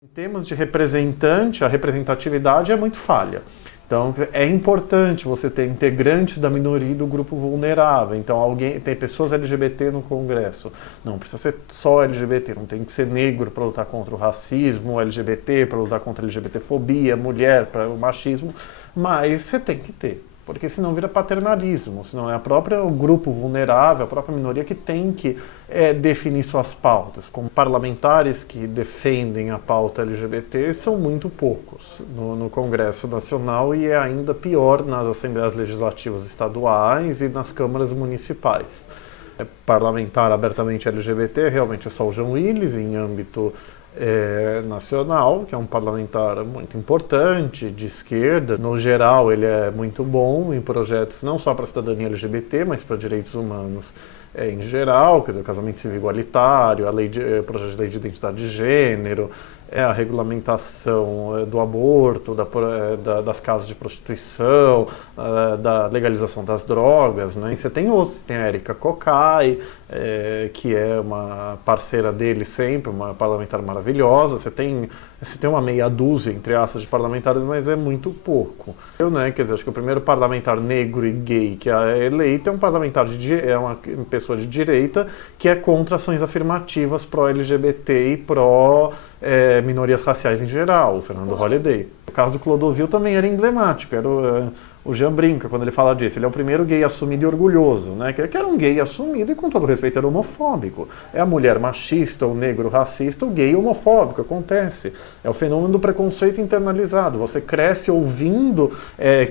Em termos de representante, a representatividade é muito falha. Então é importante você ter integrantes da minoria e do grupo vulnerável. Então tem pessoas LGBT no Congresso. Não precisa ser só LGBT, não tem que ser negro para lutar contra o racismo, LGBT para lutar contra a LGBTfobia, mulher para o machismo, mas você tem que ter. Porque senão vira paternalismo, senão é o grupo vulnerável, a própria minoria que tem que definir suas pautas. Como parlamentares que defendem a pauta LGBT são muito poucos no Congresso Nacional e é ainda pior nas Assembleias Legislativas Estaduais e nas câmaras municipais. Parlamentar abertamente LGBT realmente é só o João Willis, em âmbito nacional, que é um parlamentar muito importante, de esquerda. No geral, ele é muito bom em projetos não só para a cidadania LGBT, mas para direitos humanos em geral, quer dizer, o casamento civil igualitário, o projeto de lei de identidade de gênero, a regulamentação do aborto, das casas de prostituição, da legalização das drogas, né? E você tem outros, tem a Erika Cocai, que é uma parceira dele sempre, uma parlamentar maravilhosa. Você tem uma meia dúzia, entre aspas, de parlamentares, mas é muito pouco. Quer dizer, acho que o primeiro parlamentar negro e gay que é eleito é um parlamentar é uma pessoa de direita que é contra ações afirmativas pró-LGBT e minorias raciais em geral, o Fernando Holliday. O caso do Clodovil também era emblemático, era o Jean brinca quando ele fala disso, ele é o primeiro gay assumido e orgulhoso, né? Que era um gay assumido e com todo respeito era homofóbico. É a mulher machista, o negro racista, o gay homofóbico, acontece. É o fenômeno do preconceito internalizado. Você cresce ouvindo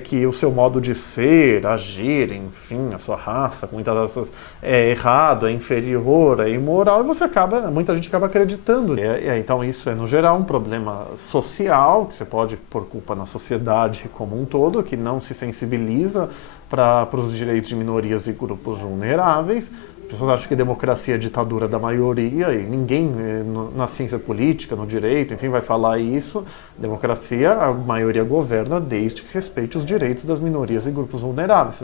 que o seu modo de ser, agir, enfim, a sua raça, muitas vezes é errado, é inferior, é imoral, e muita gente acaba acreditando. Então isso é, no geral, um problema social, que você pode pôr culpa na sociedade como um todo, que não se sensibiliza para os direitos de minorias e grupos vulneráveis. As pessoas acham que democracia é ditadura da maioria e ninguém na ciência política, no direito, enfim, vai falar isso. Democracia, a maioria governa desde que respeite os direitos das minorias e grupos vulneráveis.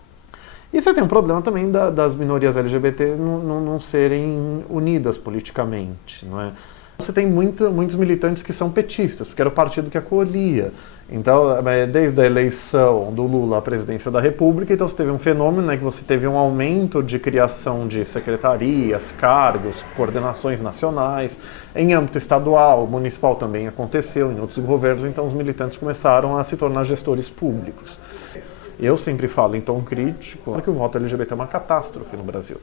E você tem um problema também das minorias LGBT não serem unidas politicamente, não é? Você tem muitos militantes que são petistas, porque era o partido que acolhia. Então, desde a eleição do Lula à presidência da República, então você teve um fenômeno, né, que você teve um aumento de criação de secretarias, cargos, coordenações nacionais, em âmbito estadual, municipal também aconteceu, em outros governos, então os militantes começaram a se tornar gestores públicos. Eu sempre falo em tom crítico que o voto LGBT é uma catástrofe no Brasil.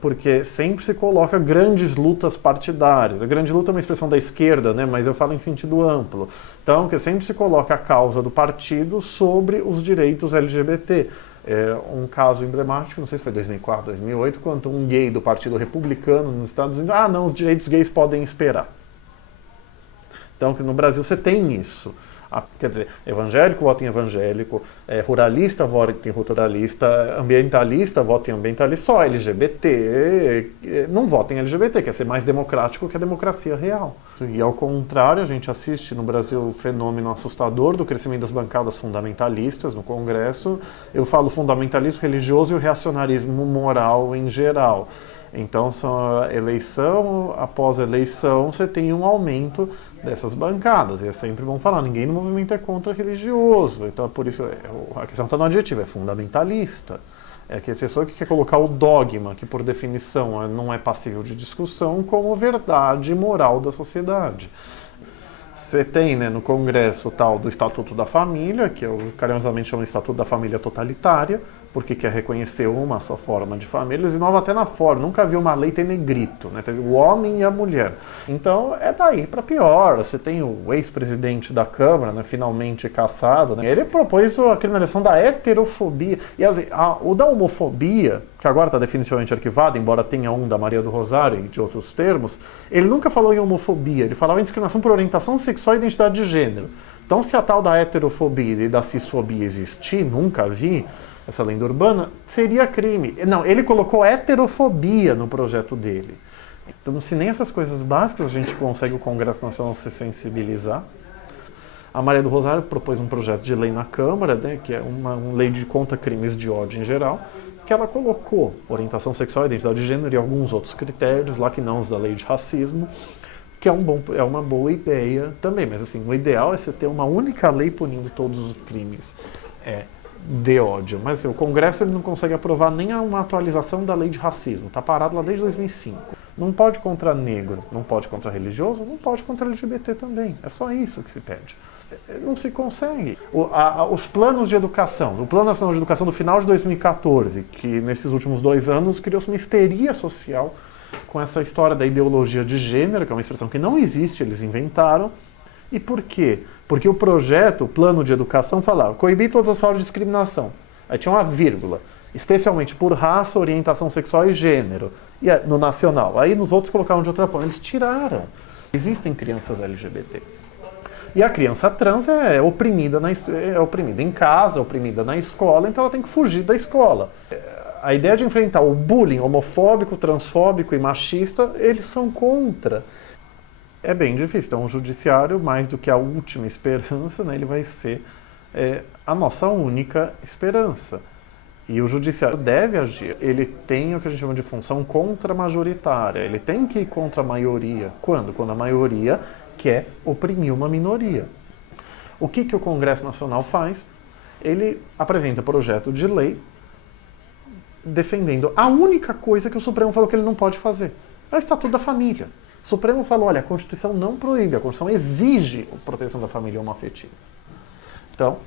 Porque sempre se coloca grandes lutas partidárias. A grande luta é uma expressão da esquerda, né, mas eu falo em sentido amplo. Então, que sempre se coloca a causa do partido sobre os direitos LGBT. Um caso emblemático, não sei se foi 2004, 2008, quando um gay do Partido Republicano nos Estados Unidos, não, os direitos gays podem esperar. Então, que no Brasil você tem isso. Quer dizer, evangélico vota em evangélico, ruralista vota em ruralista, ambientalista vota em ambientalista, só LGBT não vota em LGBT, quer ser mais democrático que a democracia real. E ao contrário, a gente assiste no Brasil o fenômeno assustador do crescimento das bancadas fundamentalistas no Congresso. Eu falo fundamentalismo religioso e o reacionarismo moral em geral. Então, eleição após eleição, você tem um aumento dessas bancadas. E sempre vão falar, ninguém no movimento é contra religioso. Então, por isso, a questão está no adjetivo, é fundamentalista. É aquela pessoa que quer colocar o dogma, que por definição não é passível de discussão, como verdade moral da sociedade. Você tem, né, no Congresso o tal do Estatuto da Família, que carinhosamente chama de Estatuto da Família Totalitária, porque quer reconhecer uma só forma de família. Eles inovam até na forma, nunca vi uma lei ter negrito, né? Teve o homem e a mulher. Então é daí para pior. Você tem o ex-presidente da Câmara, né, finalmente cassado, né? Ele propôs a criminalização da heterofobia. E o da homofobia, que agora está definitivamente arquivado, embora tenha um da Maria do Rosário e de outros termos, ele nunca falou em homofobia, ele falava em discriminação por orientação sexual e identidade de gênero. Então, se a tal da heterofobia e da cisfobia existir, nunca vi essa lenda urbana, seria crime. Não, ele colocou heterofobia no projeto dele. Então, se nem essas coisas básicas a gente consegue o Congresso Nacional se sensibilizar. A Maria do Rosário propôs um projeto de lei na Câmara, né, que é uma lei de contra crimes de ódio em geral, que ela colocou orientação sexual, identidade de gênero e alguns outros critérios, lá que não os da lei de racismo, que é uma boa ideia também, mas assim, o ideal é você ter uma única lei punindo todos os crimes de ódio. Mas assim, o Congresso ele não consegue aprovar nem uma atualização da lei de racismo, está parado lá desde 2005. Não pode contra negro, não pode contra religioso, não pode contra LGBT também. É só isso que se pede. Não se consegue. Os planos de educação, o Plano Nacional de Educação do final de 2014, que nesses últimos 2 anos criou-se uma histeria social com essa história da ideologia de gênero, que é uma expressão que não existe, eles inventaram. E por quê? Porque o projeto, o plano de educação, falava coibir todas as formas de discriminação. Aí tinha uma vírgula, especialmente por raça, orientação sexual e gênero, no nacional. Aí nos outros colocaram de outra forma. Eles tiraram. Existem crianças LGBT. E a criança trans é oprimida em casa, é oprimida na escola, então ela tem que fugir da escola. A ideia de enfrentar o bullying homofóbico, transfóbico e machista, eles são contra. É bem difícil. Então o judiciário, mais do que a última esperança, né, ele vai ser a nossa única esperança. E o judiciário deve agir. Ele tem o que a gente chama de função contra-majoritária. Ele tem que ir contra a maioria. Quando? Quando a maioria quer oprimir uma minoria. O que o Congresso Nacional faz? Ele apresenta projeto de lei defendendo a única coisa que o Supremo falou que ele não pode fazer. É o Estatuto da Família. O Supremo falou, olha, a Constituição não proíbe, a Constituição exige a proteção da família homoafetiva. Então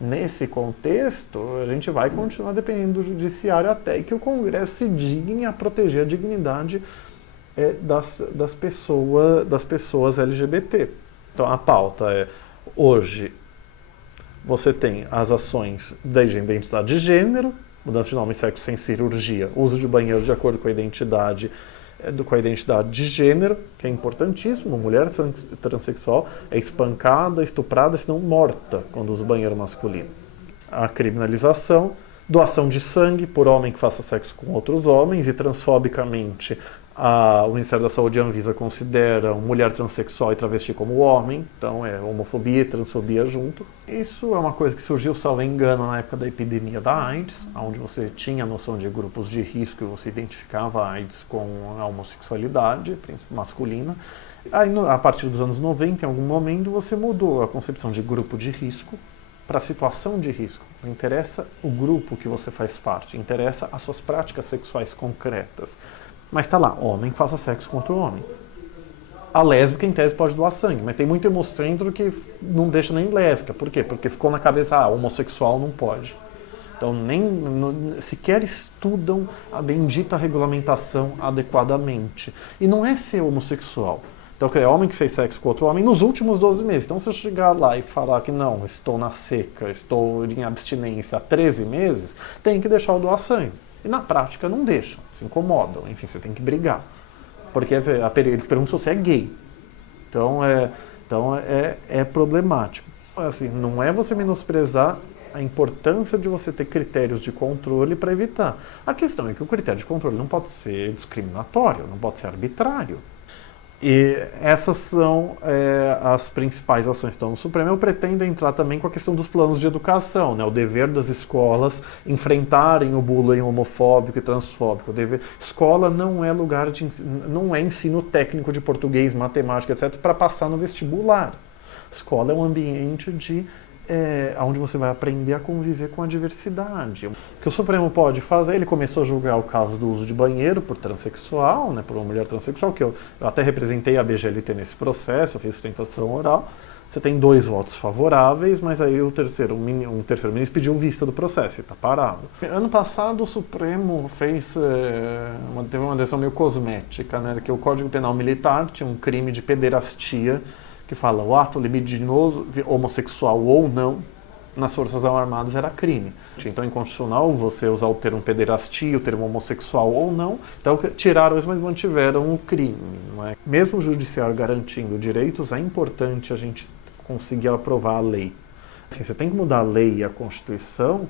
nesse contexto, a gente vai continuar dependendo do judiciário até que o Congresso se digne a proteger a dignidade das pessoas LGBT. Então a pauta hoje você tem as ações da identidade de gênero, mudança de nome e sexo sem cirurgia, uso de banheiro de acordo com a identidade de gênero, que é importantíssimo. Mulher transexual é espancada, estuprada, se não morta, quando usa o banheiro masculino. A criminalização, doação de sangue por homem que faça sexo com outros homens, e transfobicamente o Ministério da Saúde e a Anvisa consideram mulher transexual e travesti como homem, então é homofobia e transfobia junto. Isso é uma coisa que surgiu, salvo engano, na época da epidemia da AIDS, onde você tinha a noção de grupos de risco e você identificava a AIDS com a homossexualidade masculina. Aí, a partir dos anos 90, em algum momento, você mudou a concepção de grupo de risco para a situação de risco. Não interessa o grupo que você faz parte, interessa as suas práticas sexuais concretas. Mas tá lá, homem faça sexo com outro homem. A lésbica, em tese, pode doar sangue, mas tem muito hemocentro que não deixa nem lésbica. Por quê? Porque ficou na cabeça, homossexual não pode. Então, sequer estudam a bendita regulamentação adequadamente. E não é ser homossexual. Então, é homem que fez sexo com outro homem nos últimos 12 meses. Então, se eu chegar lá e falar que não, estou na seca, estou em abstinência há 13 meses, tem que deixar o doar sangue. E na prática não deixam, se incomodam, enfim, você tem que brigar. Porque eles perguntam se você é gay. Então é problemático. Assim, não é você menosprezar a importância de você ter critérios de controle para evitar. A questão é que o critério de controle não pode ser discriminatório, não pode ser arbitrário. E essas são as principais ações. Então, no Supremo eu pretendo entrar também com a questão dos planos de educação, né? O dever das escolas enfrentarem o bullying homofóbico e transfóbico. Escola não é lugar de não é ensino técnico de português, matemática, etc., para passar no vestibular. Escola é um ambiente onde você vai aprender a conviver com a diversidade. O que o Supremo pode fazer, ele começou a julgar o caso do uso de banheiro por transexual, né, por uma mulher transexual, que eu até representei a BGLT nesse processo, eu fiz sustentação oral. Você tem 2 votos favoráveis, mas aí um terceiro ministro pediu vista do processo e está parado. Ano passado o Supremo teve uma decisão meio cosmética, né, que o Código Penal Militar tinha um crime de pederastia, que fala o ato libidinoso, homossexual ou não, nas Forças Armadas era crime. Então é inconstitucional você usar o termo pederastia, o termo homossexual ou não. Então tiraram isso, mas mantiveram o crime. Não é? Mesmo o judiciário garantindo direitos, é importante a gente conseguir aprovar a lei. Assim, você tem que mudar a lei e a Constituição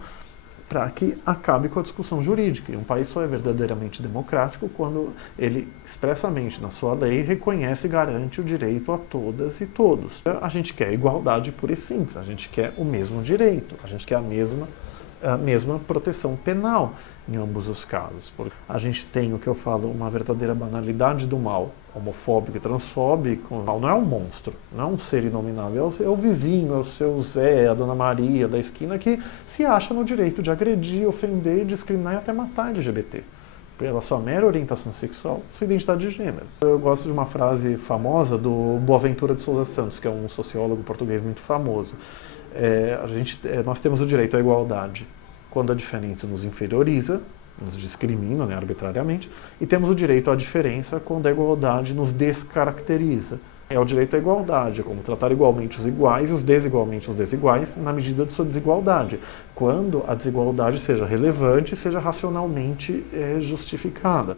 para que acabe com a discussão jurídica. E um país só é verdadeiramente democrático quando ele, expressamente na sua lei, reconhece e garante o direito a todas e todos. A gente quer igualdade pura e simples, a gente quer o mesmo direito, a gente quer a mesma proteção penal. em ambos os casos. Porque a gente tem o que eu falo, uma verdadeira banalidade do mal, homofóbico e transfóbico. O mal não é um monstro, não é um ser inominável, é o vizinho, é o seu Zé, a Dona Maria da esquina que se acha no direito de agredir, ofender, discriminar e até matar LGBT. Pela sua mera orientação sexual, sua identidade de gênero. Eu gosto de uma frase famosa do Boaventura de Souza Santos, que é um sociólogo português muito famoso. Nós temos o direito à igualdade quando a diferença nos inferioriza, nos discrimina, né, arbitrariamente, e temos o direito à diferença quando a igualdade nos descaracteriza. É o direito à igualdade, é como tratar igualmente os iguais e os desigualmente os desiguais na medida de sua desigualdade, quando a desigualdade seja relevante e seja racionalmente justificada.